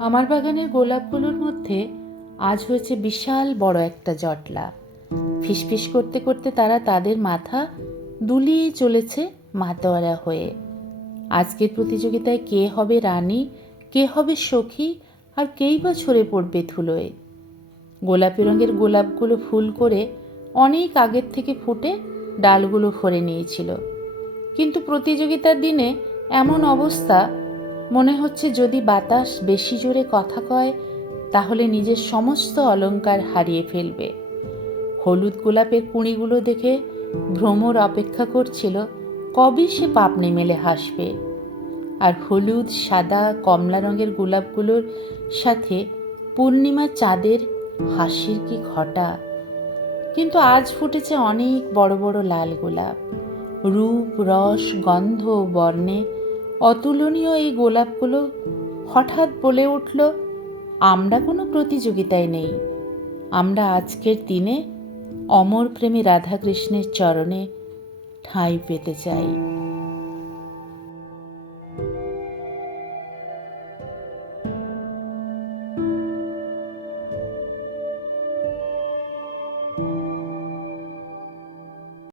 আমার বাগানের গোলাপগুলোর মধ্যে আজ হয়েছে বিশাল বড় একটা জটলা। ফিসফিস করতে করতে তারা তাদের মাথা দুলিয়ে চলেছে মাতোয়ারা হয়ে। আজকের প্রতিযোগিতায় কে হবে রানী, কে হবে সখী, আর কেই বা ছড়ে পড়বে ধুলোয়। গোলাপি রঙের গোলাপগুলো ফুল করে অনেক আগের থেকে ফুটে ডালগুলো ভরে নিয়েছিল। কিন্তু প্রতিযোগিতার দিনে এমন অবস্থা মনে হচ্ছে যদি বাতাস বেশি জোরে কথা কয়, তাহলে নিজের সমস্ত অলঙ্কার হারিয়ে ফেলবে। হলুদ গোলাপের কুঁড়িগুলো দেখে ভ্রমর অপেক্ষা করছিল, কবে সে পাপড়ি মেলে হাসবে। আর হলুদ, সাদা, কমলা রঙের গোলাপগুলোর সাথে পূর্ণিমা চাঁদের হাসির কি ঘটা? কিন্তু আজ ফুটেছে অনেক বড় বড় লাল গোলাপ। রূপ, রস, গন্ধ, বর্ণে অতুলনীয় এই গোলাপগুলো হঠাৎ বলে উঠল, আমরা কোনো প্রতিযোগিতায় নেই। আমরা আজকের দিনে অমর প্রেমী রাধাকৃষ্ণের চরণে ঠাঁই পেতে চাই।